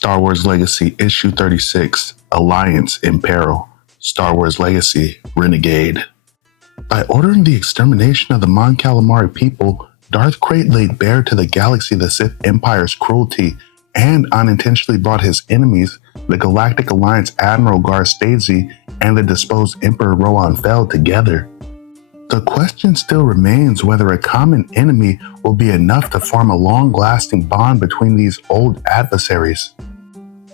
Star Wars Legacy Issue 36, Alliance in Peril. Star Wars Legacy, Renegade. By ordering the extermination of the Mon Calamari people, Darth Krayt laid bare to the galaxy the Sith Empire's cruelty and unintentionally brought his enemies, the Galactic Alliance Admiral Gar Stasi and the disposed Emperor Rohan Fel, together. The question still remains whether a common enemy will be enough to form a long-lasting bond between these old adversaries.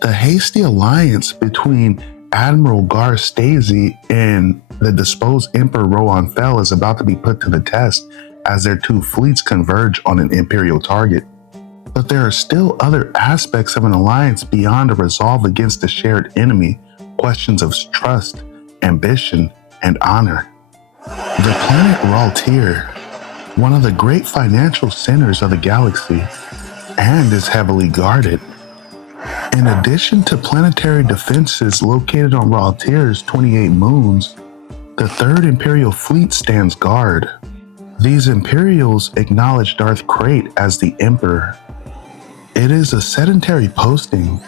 The hasty alliance between Admiral Gar Stasi and the disposed Emperor Rohan Fel is about to be put to the test as their two fleets converge on an Imperial target. But there are still other aspects of an alliance beyond a resolve against a shared enemy, questions of trust, ambition, and honor. The planet Raltir, one of the great financial centers of the galaxy, and is heavily guarded. In addition to planetary defenses located on Raltir's 28 moons, the Third Imperial Fleet stands guard. These Imperials acknowledge Darth Krayt as the Emperor. It is a sedentary posting.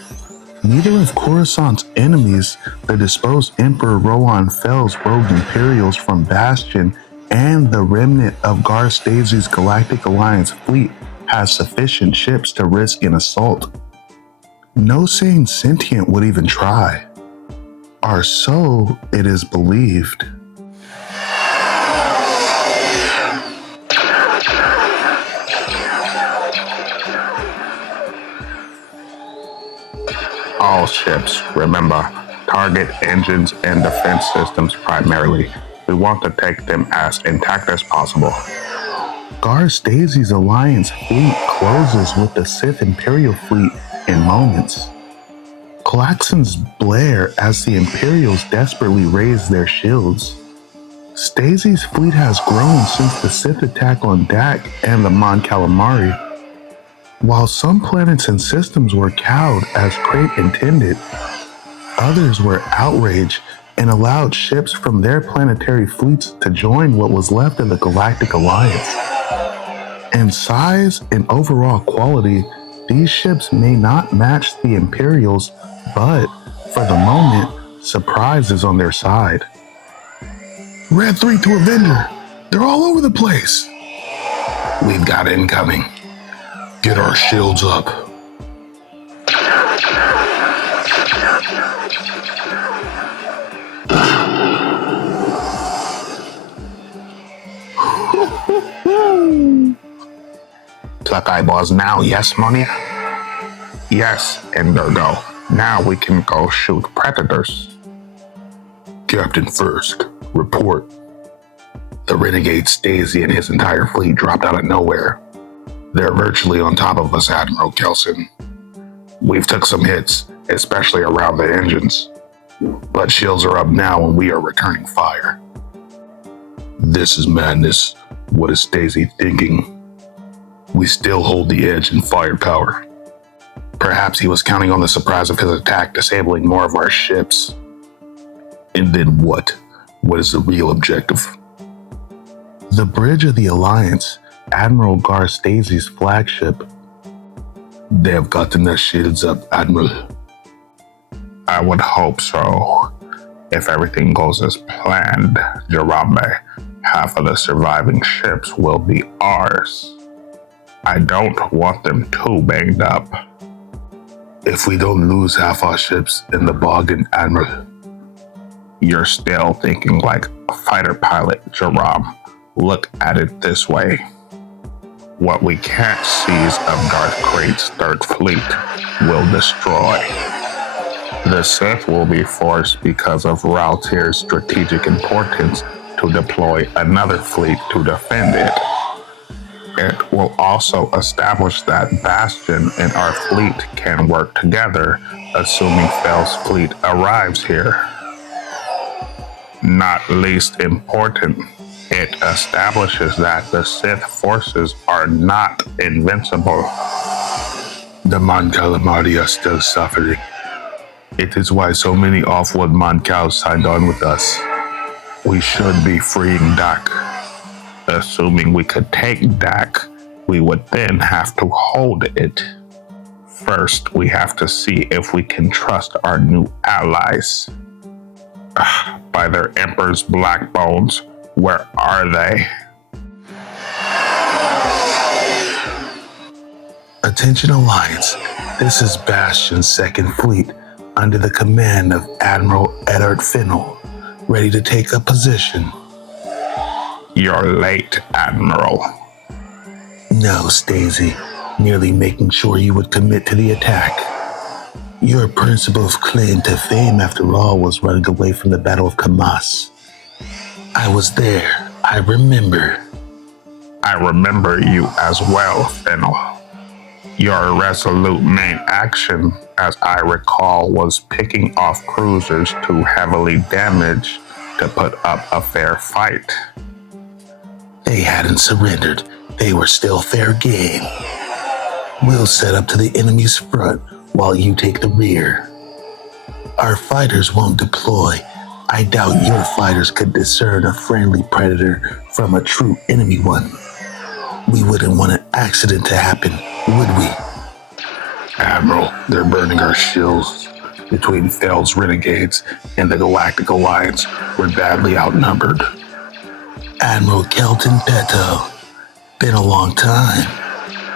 Neither of Coruscant's enemies, the disposed Emperor Rohan Fel's rogue Imperials from Bastion and the remnant of Gar Stasi's Galactic Alliance fleet, has sufficient ships to risk an assault. No sane sentient would even try. Or so it is believed. All ships, remember, target engines and defense systems primarily. We want to take them as intact as possible. Gar Stasi's Alliance fleet closes with the Sith Imperial fleet in moments. Klaxons blare as the Imperials desperately raise their shields. Stasi's fleet has grown since the Sith attack on Dak and the Mon Calamari. While some planets and systems were cowed as Krayt intended, others were outraged and allowed ships from their planetary fleets to join what was left of the Galactic Alliance. In size and overall quality, these ships may not match the Imperials, but for the moment, surprise is on their side. Red 3 to Avenger. They're all over the place. We've got incoming. Get our shields up. Pluck eyeballs now, yes, Monia? Yes, Endergo. Now we can go shoot predators. Captain First, report. The renegade Stasi and his entire fleet dropped out of nowhere. They're virtually on top of us, Admiral Kelson. We've took some hits, especially around the engines. But shields are up now and we are returning fire. This is madness. What is Stasi thinking? We still hold the edge in firepower. Perhaps he was counting on the surprise of his attack, disabling more of our ships. And then what? What is the real objective? The bridge of the Alliance, Admiral Gar Stasi's flagship. They have gotten their shields up, Admiral. I would hope so. If everything goes as planned, Jarambe, half of the surviving ships will be ours. I don't want them too banged up. If we don't lose half our ships in the bargain, Admiral. You're still thinking like a fighter pilot, Jaram. Look at it this way. What we can't seize of Darth Krayt's Third Fleet will destroy. The Sith will be forced because of Raltir's strategic importance to deploy another fleet to defend it. It will also establish that Bastion and our fleet can work together, assuming Fel's fleet arrives here. Not least important, it establishes that the Sith forces are not invincible. The Mon Calamari are still suffering. It is why so many off-world Mon Cal signed on with us. We should be freeing Dak. Assuming we could take Dak, we would then have to hold it. First, we have to see if we can trust our new allies. By their Emperor's black bones, where are they? Attention Alliance, this is Bastion's Second Fleet under the command of Admiral Eddard Fennel, ready to take a position. You're late, Admiral. No, Stacey, merely making sure you would commit to the attack. Your principal claim to fame, after all, was running away from the Battle of Kamas. I was there. I remember. I remember you as well, Fennel. Your resolute main action, as I recall, was picking off cruisers too heavily damaged to put up a fair fight. They hadn't surrendered. They were still fair game. We'll set up to the enemy's front while you take the rear. Our fighters won't deploy. I doubt your fighters could discern a friendly predator from a true enemy one. We wouldn't want an accident to happen, would we? Admiral, they're burning our shields. Between Fell's renegades and the Galactic Alliance, we're badly outnumbered. Admiral Kelton Petto. Been a long time.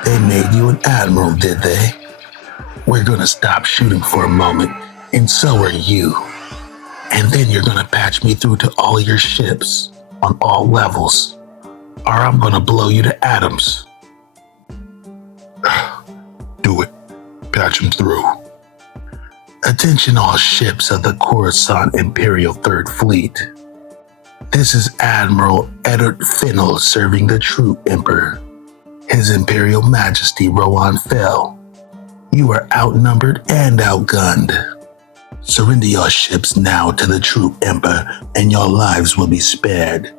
They made you an admiral, did they? We're gonna stop shooting for a moment, and so are you. And then you're gonna patch me through to all your ships, on all levels, or I'm gonna blow you to atoms. Do it. Patch them through. Attention all ships of the Coruscant Imperial Third Fleet. This is Admiral Eddard Fennel serving the true Emperor, His Imperial Majesty Rowan Fell. You are outnumbered and outgunned. Surrender your ships now to the true Emperor and your lives will be spared.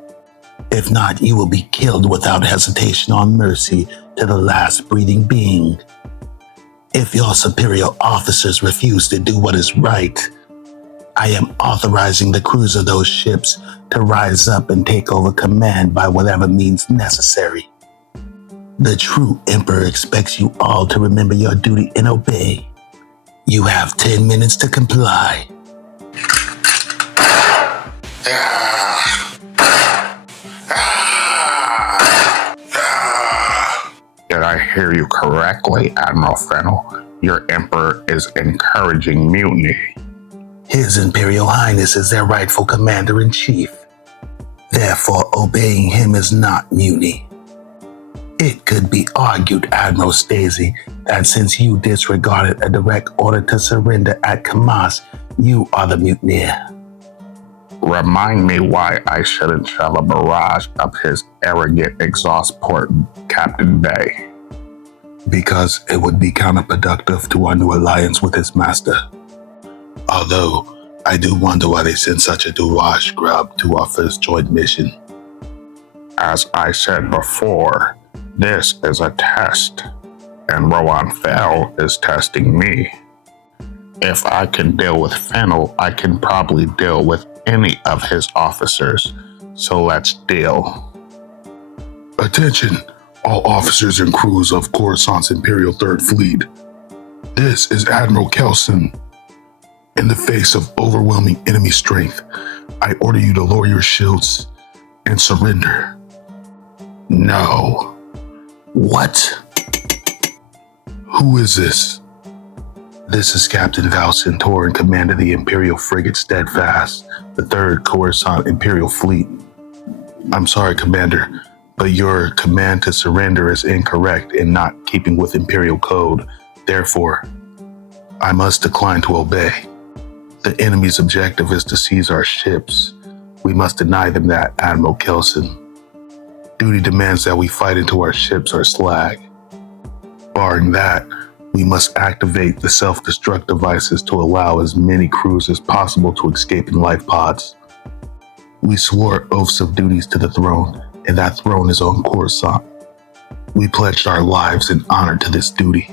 If not, you will be killed without hesitation or mercy to the last breathing being. If your superior officers refuse to do what is right, I am authorizing the crews of those ships to rise up and take over command by whatever means necessary. The true Emperor expects you all to remember your duty and obey. You have 10 minutes to comply. Did I hear you correctly, Admiral Fennel? Your Emperor is encouraging mutiny. His Imperial Highness is their rightful commander-in-chief. Therefore, obeying him is not mutiny. It could be argued, Admiral Stacey, that since you disregarded a direct order to surrender at Kamas, you are the mutineer. Remind me why I shouldn't shove a barrage up his arrogant exhaust port, Captain Bay. Because it would be counterproductive to our new alliance with his master. Although, I do wonder why they sent such a douche scrub to our first joint mission. As I said before, this is a test, and Rowan Fell is testing me. If I can deal with Fennel, I can probably deal with any of his officers, so let's deal. Attention, all officers and crews of Coruscant's Imperial Third Fleet. This is Admiral Kelson. In the face of overwhelming enemy strength, I order you to lower your shields and surrender. No. What? Who is this? This is Captain Val Centaur in command of the Imperial Frigate Steadfast, the 3rd Coruscant Imperial Fleet. I'm sorry, Commander, but your command to surrender is incorrect and not keeping with Imperial Code. Therefore, I must decline to obey. The enemy's objective is to seize our ships. We must deny them that, Admiral Kelson. Duty demands that we fight until our ships are slag. Barring that, we must activate the self-destruct devices to allow as many crews as possible to escape in life pods. We swore oaths of duties to the throne, and that throne is on Coruscant. We pledged our lives in honor to this duty.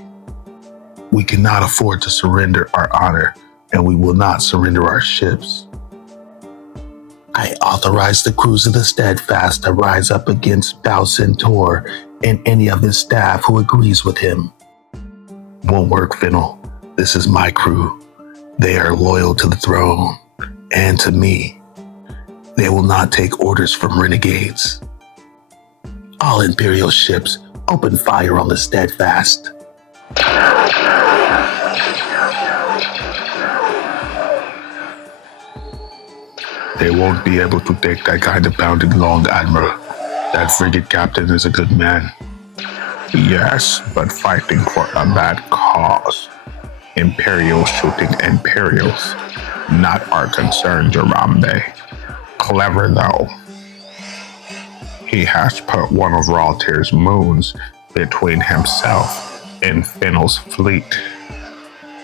We cannot afford to surrender our honor, and we will not surrender our ships. I authorize the crews of the Steadfast to rise up against Val Centaur and any of his staff who agrees with him. Won't work, Fennel. This is my crew. They are loyal to the throne and to me. They will not take orders from renegades. All Imperial ships, open fire on the Steadfast. They won't be able to take that kind of pounding long, Admiral. That frigate captain is a good man. Yes, but fighting for a bad cause. Imperials shooting Imperials. Not our concern, Jarambe. Clever, though. He has put one of Raltier's moons between himself and Fennel's fleet.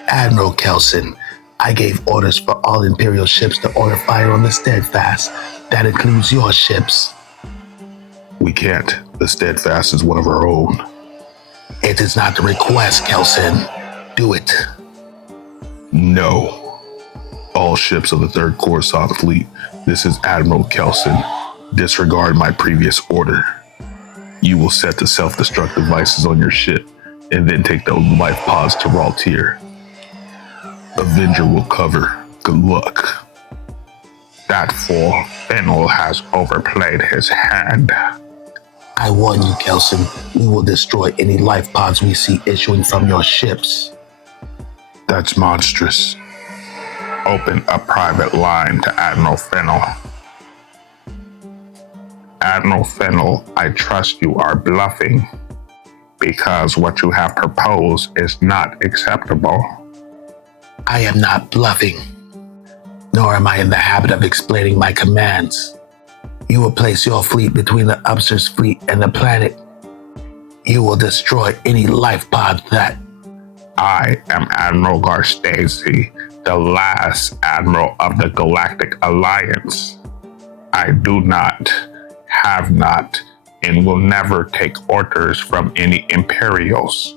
Admiral Kelson, I gave orders for all Imperial ships to order fire on the Steadfast. That includes your ships. We can't. The Steadfast is one of our own. It is not a request, Kelson. Do it. No. All ships of the 3rd Coruscant Fleet, this is Admiral Kelson. Disregard my previous order. You will set the self-destruct devices on your ship and then take those life pods to Raltier. Avenger will cover. Good luck. That fool Fennel has overplayed his hand. I warn you, Kelson, we will destroy any life pods we see issuing from your ships. That's monstrous. Open a private line to Admiral Fennel. Admiral Fennel, I trust you are bluffing, because what you have proposed is not acceptable. I am not bluffing, nor am I in the habit of explaining my commands. You will place your fleet between the Upster's fleet and the planet. You will destroy any life pod that... I am Admiral Garstasi, the last Admiral of the Galactic Alliance. I do not, have not, and will never take orders from any Imperials.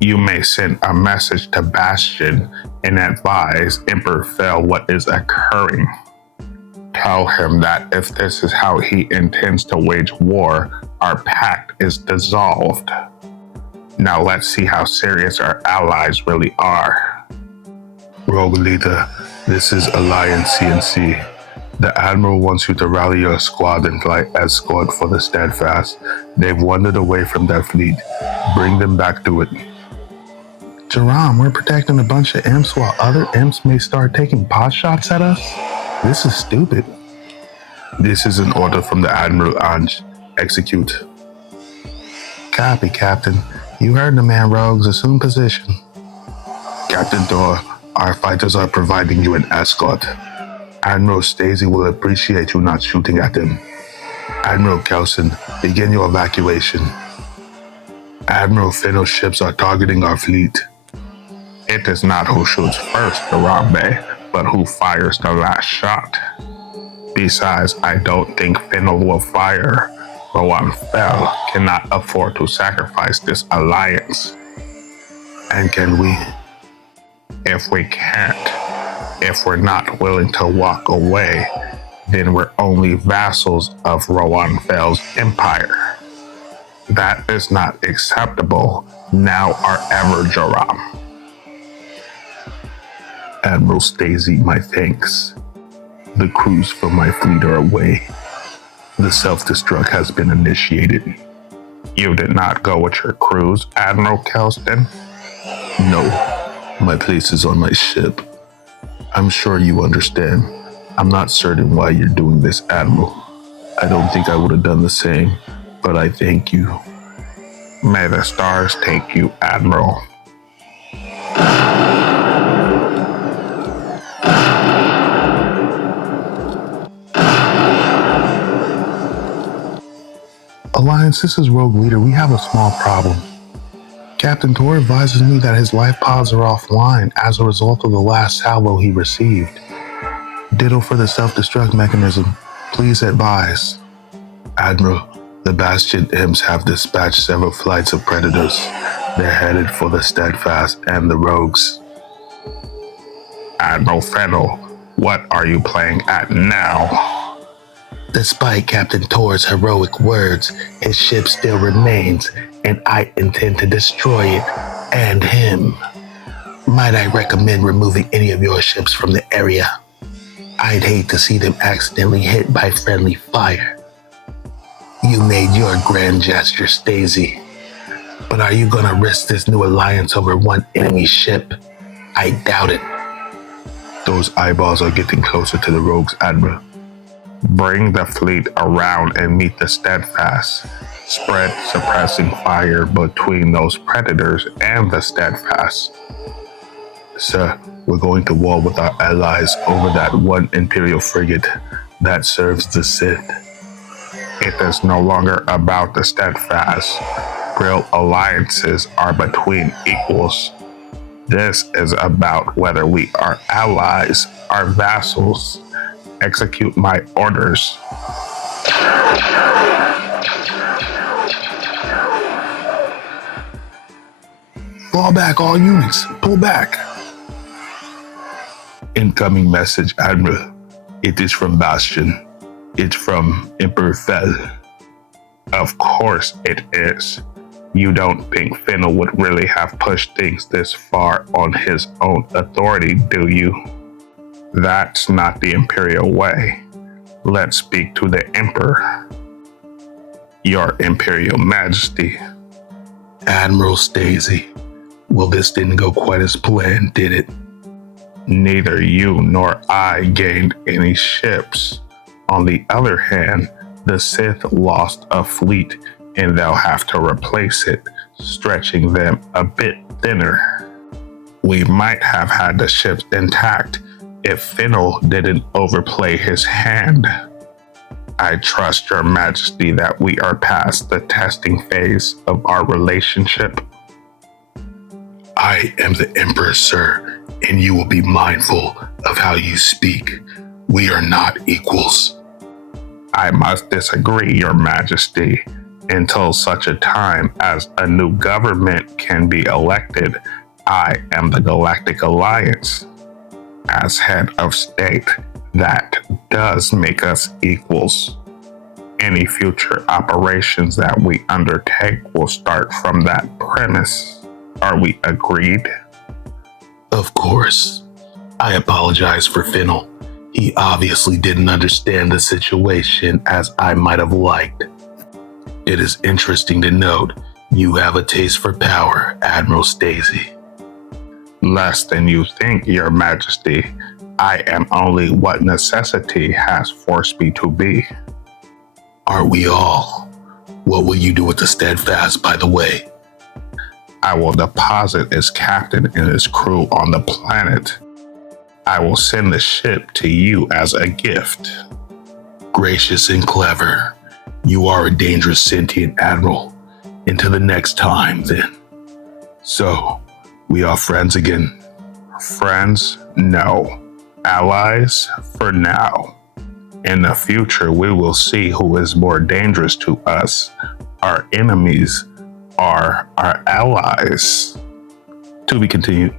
You may send a message to Bastion and advise Emperor Fel what is occurring. Tell him that if this is how he intends to wage war, our pact is dissolved. Now let's see how serious our allies really are. Rogue Leader, this is Alliance CNC. The Admiral wants you to rally your squad and fly escort for the Steadfast. They've wandered away from their fleet. Bring them back to it. Jerome, we're protecting a bunch of imps while other imps may start taking pot shots at us? This is stupid. This is an order from the Admiral Ange. Execute. Copy, Captain. You heard the man, Rogues. Assume position. Captain Dor, our fighters are providing you an escort. Admiral Stacey will appreciate you not shooting at them. Admiral Kelson, begin your evacuation. Admiral Fennel's ships are targeting our fleet. It is not who shoots first, Harambe, but who fires the last shot. Besides, I don't think Fennel will fire. Rowan Fel cannot afford to sacrifice this alliance. And can we? If we can't, if we're not willing to walk away, then we're only vassals of Rowan Fel's empire. That is not acceptable now or ever, Joram. Admiral Stacey, my thanks. The crews from my fleet are away. The self-destruct has been initiated. You did not go with your crews, Admiral Kelston? No, my place is on my ship. I'm sure you understand. I'm not certain why you're doing this, Admiral. I don't think I would have done the same, but I thank you. May the stars take you, Admiral. Alliance, this is Rogue Leader. We have a small problem. Captain Tor advises me that his life pods are offline as a result of the last salvo he received. Ditto for the self-destruct mechanism. Please advise. Admiral, the Bastion imps have dispatched several flights of predators. They're headed for the Steadfast and the Rogues. Admiral Fennel, what are you playing at now? Despite Captain Tor's heroic words, his ship still remains, and I intend to destroy it. And him. Might I recommend removing any of your ships from the area? I'd hate to see them accidentally hit by friendly fire. You made your grand gesture, Stacey. But are you gonna risk this new alliance over one enemy ship? I doubt it. Those eyeballs are getting closer to the rogues, Admiral. Bring the fleet around and meet the Steadfast. Spread suppressing fire between those predators and the Steadfast. Sir, we're going to war with our allies over that one Imperial frigate that serves the Sith. It is no longer about the Steadfast. Real alliances are between equals. This is about whether we are allies or vassals. Execute my orders. Fall back, all units. Pull back. Incoming message, Admiral. It is from Bastion. It's from Emperor Fel. Of course it is. You don't think Fennel would really have pushed things this far on his own authority, do you? That's not the Imperial way. Let's speak to the Emperor. Your Imperial Majesty. Admiral Stacey. Well, this didn't go quite as planned, did it? Neither you nor I gained any ships. On the other hand, the Sith lost a fleet and they'll have to replace it, stretching them a bit thinner. We might have had the ships intact if Fennel didn't overplay his hand. I trust your majesty that we are past the testing phase of our relationship. I am the Emperor, sir, and you will be mindful of how you speak. We are not equals. I must disagree, your majesty. Until such a time as a new government can be elected, I am the Galactic Alliance. As head of state, that does make us equals. Any future operations that we undertake will start from that premise. Are we agreed? Of course. I apologize for Fennel. He obviously didn't understand the situation as I might have liked. It is interesting to note you have a taste for power, Admiral Stacey. Less than you think, your majesty. I am only what necessity has forced me to be. Aren't we all? What will you do with the Steadfast, by the way? I will deposit its captain and his crew on the planet. I will send the ship to you as a gift. Gracious and clever. You are a dangerous sentient admiral. Until the next time, then. So, we are friends again. Friends? No. Allies? For now. In the future, we will see who is more dangerous to us. Our enemies are our allies. To be continued.